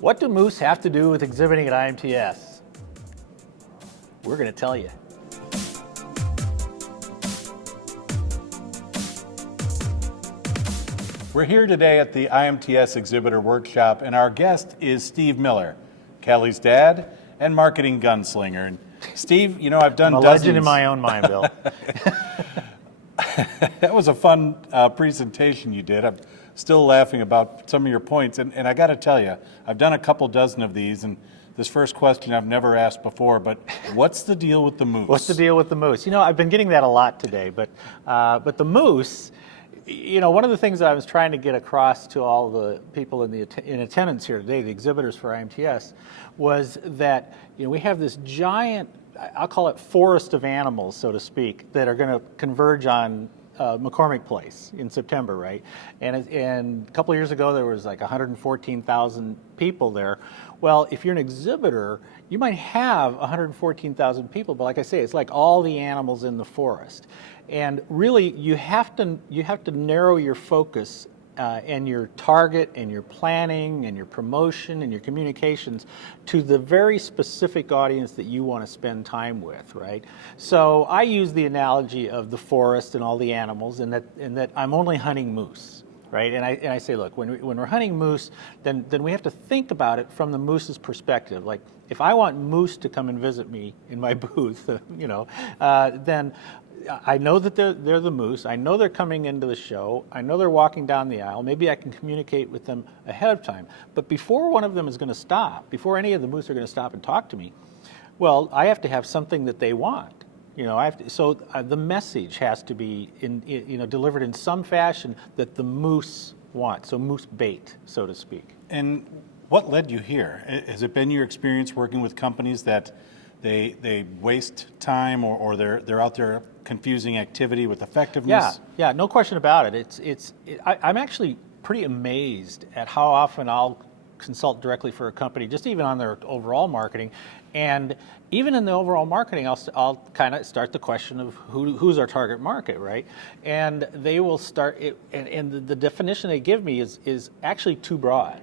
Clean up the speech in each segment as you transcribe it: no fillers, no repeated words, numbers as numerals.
What do moose have to do with exhibiting at IMTS? We're going to tell you. We're here today at the IMTS Exhibitor Workshop, and our guest is Steve Miller, Kelly's dad and marketing gunslinger. And Steve, you know, I've done I'm a dozens. legend in my own mind, Bill. That was a fun presentation you did. I'm still laughing about some of your points, and I got to tell you, I've done a couple dozen of these, and this first question I've never asked before, but what's the deal with the moose? What's the deal with the moose? You know, I've been getting that a lot today, but the moose, you know, one of the things that I was trying to get across to all the people in attendance here today, the exhibitors for IMTS, was that, you know, we have this giant, I'll call it forest of animals, so to speak, that are going to converge on McCormick Place in September, right? And a couple of years ago, there was like 114,000 people there. Well, if you're an exhibitor, you might have 114,000 people, but like I say, it's like all the animals in the forest. And really, you have to narrow your focus and your target and your planning and your promotion and your communications to the very specific audience that you want to spend time with, right? So I use the analogy of the forest and all the animals, and that I'm only hunting moose, right? And I say, look, when we're hunting moose, then we have to think about it from the moose's perspective. Like, if I want moose to come and visit me in my booth, you know, then I know that they're the moose. I know they're coming into the show. I know they're walking down the aisle. Maybe I can communicate with them ahead of time. But before one of them is going to stop, before any of the moose are going to stop and talk to me, well, I have to have something that they want. You know, so the message has to be delivered in some fashion that the moose wants. So moose bait, so to speak. And what led you here? Has it been your experience working with companies that they waste time or they're out there confusing activity with effectiveness? Yeah, no question about it. I'm actually pretty amazed at how often I'll consult directly for a company, just even on their overall marketing, and even in the overall marketing, I'll kind of start the question of who's our target market, right? And they will start it, and the definition they give me is actually too broad,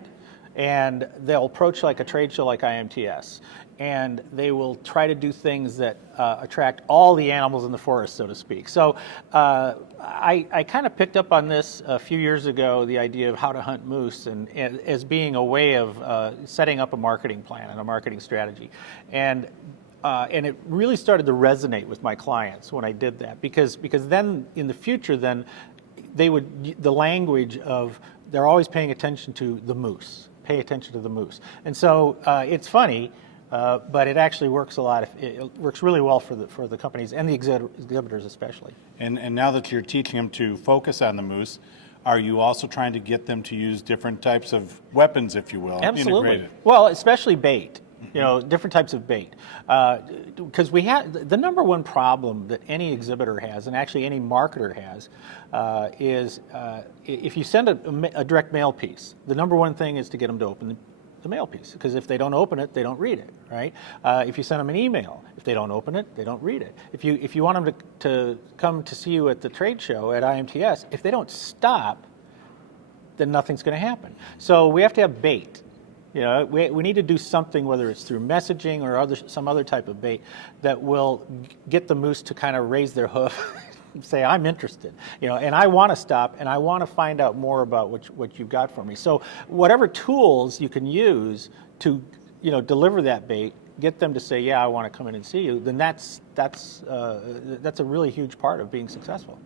and they'll approach like a trade show like IMTS. And they will try to do things that attract all the animals in the forest, so to speak. So I kind of picked up on this a few years ago, the idea of how to hunt moose, and as being a way of setting up a marketing plan and a marketing strategy. And it really started to resonate with my clients when I did that, because then in the future, then the language of they're always paying attention to the moose, pay attention to the moose. And so it's funny. But it actually works a lot. It works really well for the companies and the exhibitors especially. And now that you're teaching them to focus on the moose, are you also trying to get them to use different types of weapons, if you will? Absolutely. Integrated? Well, especially bait. You know, different types of bait. Because we have the number one problem that any exhibitor has, and actually any marketer has, is if you send a direct mail piece, the number one thing is to get them to open the mail piece, because if they don't open it, they don't read it, right? If you send them an email, if they don't open it, they don't read it. If you want them to come to see you at the trade show at IMTS, if they don't stop, then nothing's going to happen. So we have to have bait. You know, we need to do something, whether it's through messaging or some other type of bait, that will get the moose to kind of raise their hoof. Say, I'm interested, you know, and I want to stop and I want to find out more about what you've got for me. So whatever tools you can use to, you know, deliver that bait, get them to say, yeah, I want to come in and see you, then that's a really huge part of being successful.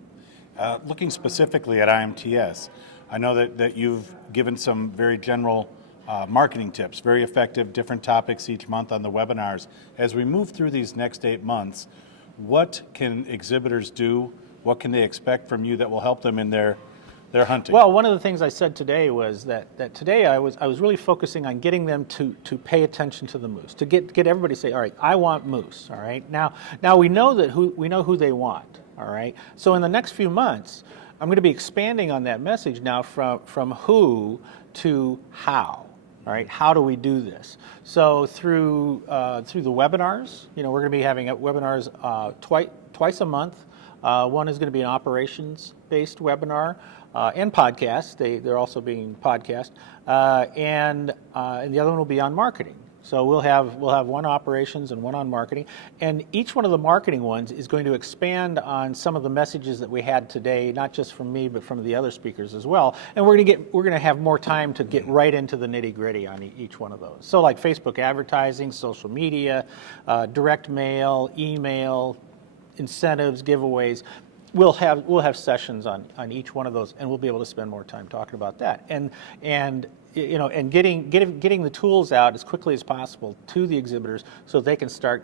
Looking specifically at IMTS, I know that you've given some very general marketing tips, very effective, different topics each month on the webinars. As we move through these next 8 months, what can exhibitors do? What can they expect from you that will help them in their hunting? Well, one of the things I said today was that today I was really focusing on getting them to pay attention to the moose, to get everybody to say, all right, I want moose. All right, now we know who they want. All right, so in the next few months, I'm going to be expanding on that message now from who to how. All right, how do we do this? So through the webinars, we're going to be having webinars twice a month. One is going to be an operations based webinar and podcast. They're also being podcast, and the other one will be on marketing. So we'll have one operations and one on marketing, and each one of the marketing ones is going to expand on some of the messages that we had today, not just from me but from the other speakers as well. And we're going to have more time to get right into the nitty gritty on each one of those. So like Facebook advertising, social media, direct mail, email, incentives, giveaways. We'll have sessions on each one of those, and we'll be able to spend more time talking about that. And getting the tools out as quickly as possible to the exhibitors so they can start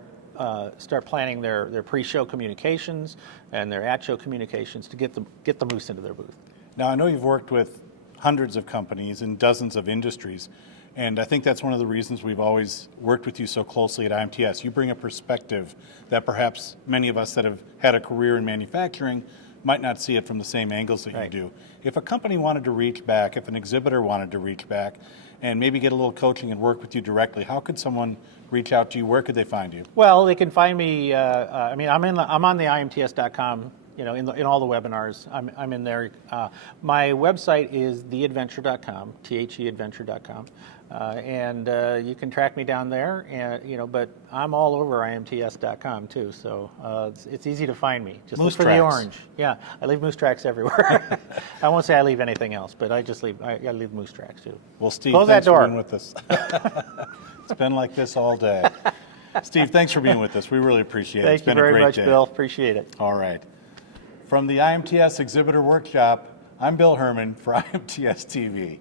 planning their pre-show communications and their at-show communications to get the moose into their booth. Now, I know you've worked with hundreds of companies in dozens of industries, and I think that's one of the reasons we've always worked with you so closely at IMTS. You bring a perspective that perhaps many of us that have had a career in manufacturing might not see it from the same angles that you do. If a company wanted to reach back, if an exhibitor wanted to reach back and maybe get a little coaching and work with you directly, how could someone reach out to you? Where could they find you? Well, they can find me, I'm on the IMTS.com. In all the webinars, I'm in there. My website is theadventure.com, theadventure.com, and you can track me down there. And but I'm all over IMTS.com too, so it's easy to find me. Just Moose look for tracks. the orange. Yeah, I leave moose tracks everywhere. I won't say I leave anything else, but I leave moose tracks too. Well, Steve, Close thanks that door. for being with us. It's been like this all day. Steve, thanks for being with us. We really appreciate it. Thank It's you been a very great much, day. Bill. Appreciate it. All right. From the IMTS Exhibitor Workshop, I'm Bill Herman for IMTS TV.